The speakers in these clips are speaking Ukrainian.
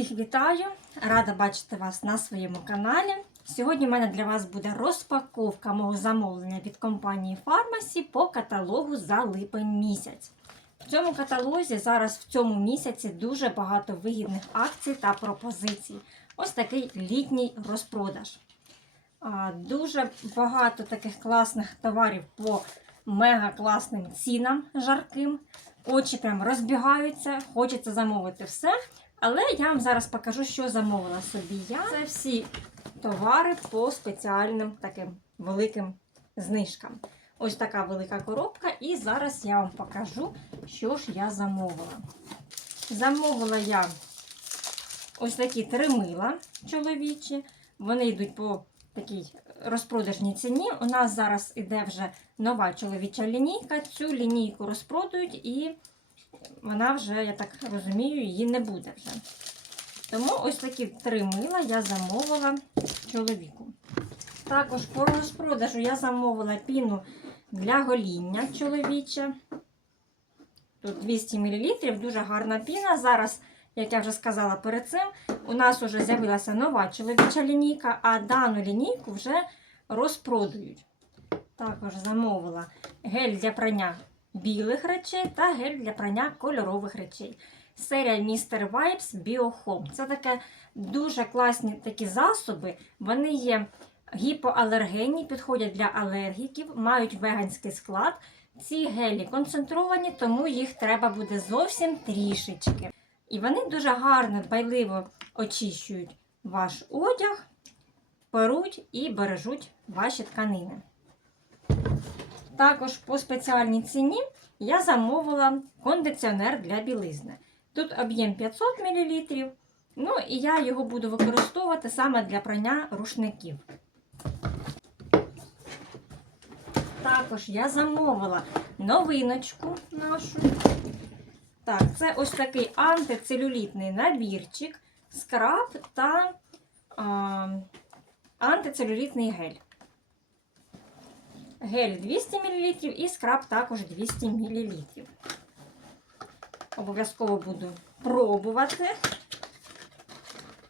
Всіх вітаю! Рада бачити вас на своєму каналі. Сьогодні в мене для вас буде розпаковка мого замовлення від компанії Pharmacy по каталогу за липень місяць. В цьому каталозі зараз в цьому місяці дуже багато вигідних акцій та пропозицій. Ось такий літній розпродаж. Дуже багато таких класних товарів по мега класним цінам жарким. Очі прям розбігаються, хочеться замовити все. Але я вам зараз покажу, що замовила собі я. Це всі товари по спеціальним таким великим знижкам. Ось така велика коробка, і зараз я вам покажу, що ж я замовила. Замовила я ось такі три мила чоловічі. Вони йдуть по такій розпродажній ціні. У нас зараз іде вже нова чоловіча лінійка. Цю лінійку розпродають і вона вже, я так розумію, її не буде вже. Тому ось такі три мила я замовила чоловіку. Також по розпродажу я замовила піну для гоління чоловіче. Тут 200 мл, дуже гарна піна. Зараз, як я вже сказала перед цим, у нас вже з'явилася нова чоловіча лінійка, а дану лінійку вже розпродають. Також замовила гель для прання білих речей та гель для прання кольорових речей. Серія Mr. Vibes Bio Home. Це таке дуже класні такі засоби. Вони є гіпоалергенні, підходять для алергіків, мають веганський склад. Ці гелі концентровані, тому їх треба буде зовсім трішечки. І вони дуже гарно, дбайливо очищують ваш одяг, перуть і бережуть ваші тканини. Також по спеціальній ціні я замовила кондиціонер для білизни. Тут об'єм 500 мл. Ну і я його буду використовувати саме для прання рушників. Також я замовила новиночку нашу. Так, це ось такий антицелюлітний набірчик, скраб та а, антицелюлітний гель. Гель 200 мл і скраб також 200 мл. Обов'язково буду пробувати.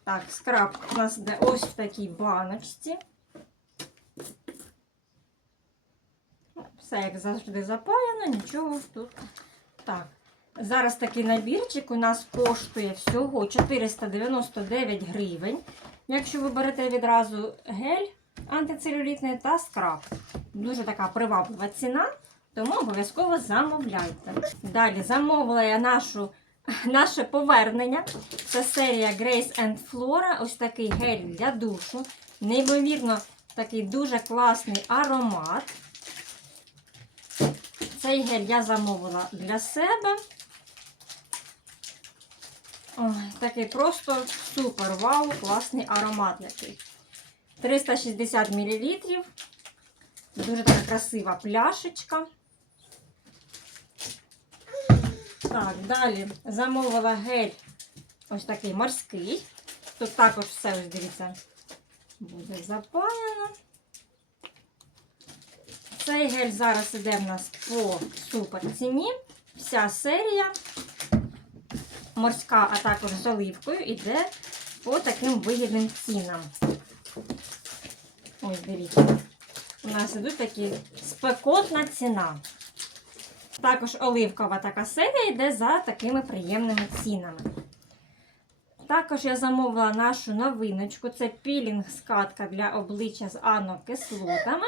Так, скраб у нас йде ось в такій баночці. Все, як завжди, запаяно, нічого тут. Так. Зараз такий набірчик у нас коштує всього 499 гривень. Якщо ви берете відразу гель антицелюлітний та скраб. Дуже така приваблива ціна, тому обов'язково замовляйте. Далі замовила я нашу, наше повернення. Це серія Grace and Flora. Ось такий гель для душу. Неймовірно, такий дуже класний аромат. Цей гель я замовила для себе. Ой, такий просто супер вау, класний аромат який. 360 мл. Дуже така красива пляшечка. Так, далі замовила гель ось такий морський. Тут також все, ось дивіться, буде запаяно. Цей гель зараз іде в нас по супер ціні. Вся серія морська, а також з оливкою, іде по таким вигідним цінам. Ось дивіться. У нас ідуть такі спекотна ціна. Також оливкова така серія йде за такими приємними цінами. Також я замовила нашу новиночку. Це пілінг-скатка для обличчя з анокислотами.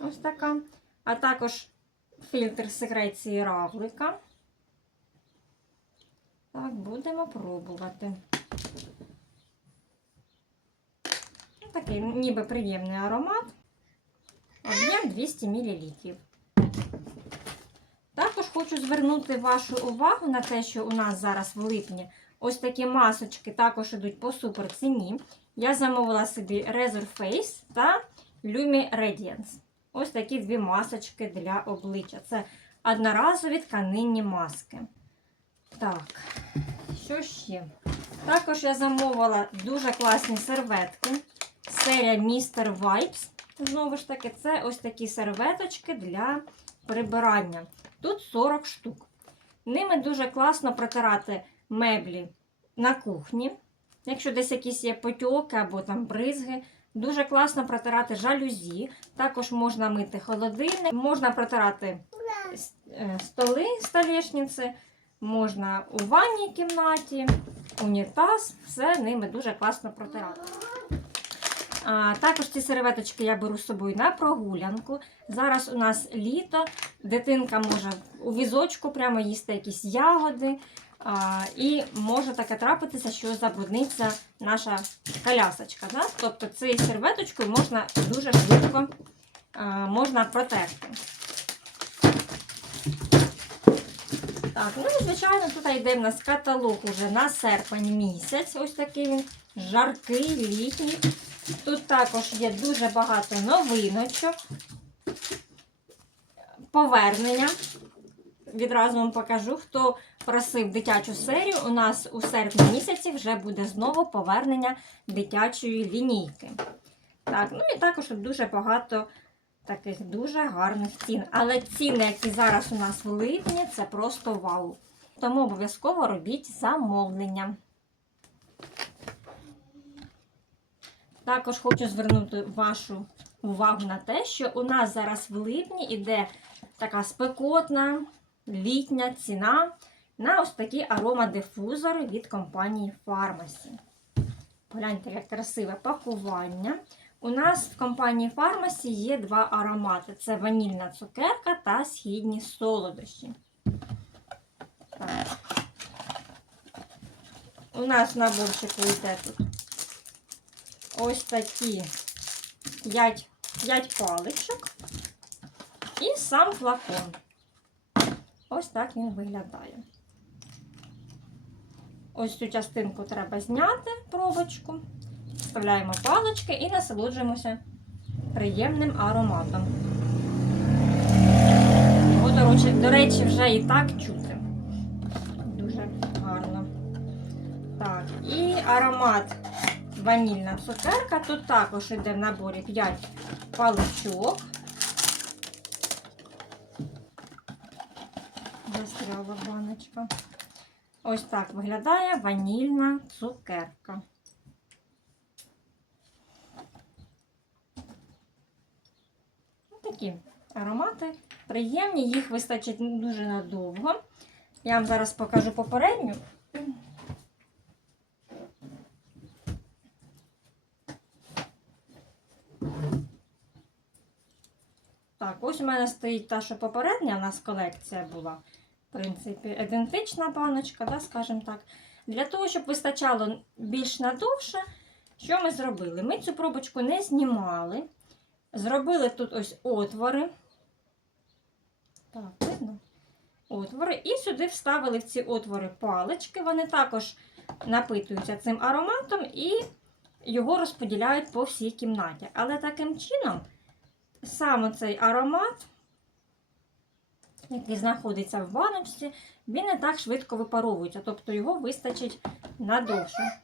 Ось така. А також фільтр секреції равлика. Так, будемо пробувати. Такий ніби приємний аромат. Об'єм 200 мл. Також хочу звернути вашу увагу на те, що у нас зараз в липні ось такі масочки також йдуть по супер ціні. Я замовила собі Razor Face та Lumi Radiance. Ось такі дві масочки для обличчя. Це одноразові тканинні маски. Так, що ще? Також я замовила дуже класні серветки. Серія Mr. Vibes. Знову ж таки, це ось такі серветочки для прибирання. Тут 40 штук. Ними дуже класно протирати меблі на кухні. Якщо десь якісь є потьоки або там бризги, дуже класно протирати жалюзі. Також можна мити холодильник, можна протирати е, столи, столешниці, можна у ванній кімнаті, унітаз, все ними дуже класно протирати. А, також ці серветочки я беру з собою на прогулянку. Зараз у нас літо, дитинка може у візочку прямо їсти якісь ягоди. А, і може таке трапитися, що забрудниться наша колясочка. Да? Тобто цією серветочкою можна дуже швидко а, можна протерти. Так, ну і звичайно, тут йде в нас каталог уже на серпень місяць. Ось такий він жаркий, літній. Тут також є дуже багато новиночок. Повернення. Відразу вам покажу, хто просив дитячу серію. У нас у серпні місяці вже буде знову повернення дитячої лінійки. Так, ну і також дуже багато таких дуже гарних цін. Але ціни, які зараз у нас в липні, це просто вау. Тому обов'язково робіть замовлення. Також хочу звернути вашу увагу на те, що у нас зараз в липні іде така спекотна літня ціна на ось такі аромадифузори від компанії Pharmacy. Погляньте, як красиве пакування. У нас в компанії Pharmacy є два аромати: це ванільна цукерка та східні солодощі. Так. У нас в наборчику йде тут ось такі 5, 5 паличок і сам флакон. Ось так він виглядає. Ось цю частинку треба зняти, пробочку. Вставляємо палички і насолоджуємося приємним ароматом. Його, до речі, до речі, вже і так чути. Дуже гарно. Так, і аромат ванільна цукерка. Тут також йде в наборі 5 паличок. Застряла баночка. Ось так виглядає ванільна цукерка. Ось Такі аромати приємні, їх вистачить дуже надовго. Я вам зараз покажу попередню. Так, ось у мене стоїть та, що попередня, у нас колекція була, в принципі, ідентична баночка, да, скажімо так. Для того, щоб вистачало більш надовше, що ми зробили? Ми цю пробочку не знімали. Зробили тут ось отвори. Так, видно? Отвори. І сюди вставили в ці отвори палички. Вони також напитуються цим ароматом і його розподіляють по всій кімнаті. Але таким чином саме цей аромат, який знаходиться в баночці, він не так швидко випаровується, тобто його вистачить надовше.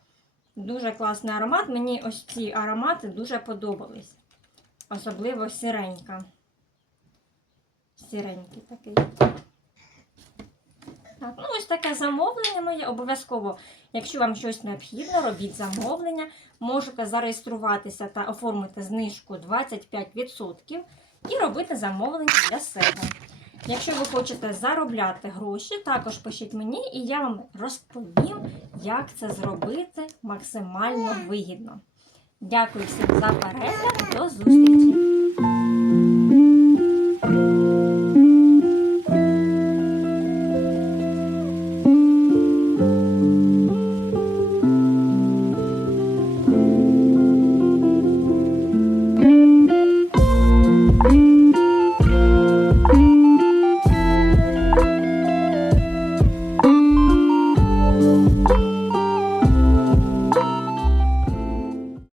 Дуже класний аромат. Мені ось ці аромати дуже подобались. Особливо сіренька. Сіренький такий. Так, ну ось таке замовлення моє. Обов'язково, якщо вам щось необхідно, робіть замовлення. Можете зареєструватися та оформити знижку 25% і робити замовлення для себе. Якщо ви хочете заробляти гроші, також пишіть мені, і я вам розповім, як це зробити максимально вигідно. Дякую всім за перегляд. До зустрічі!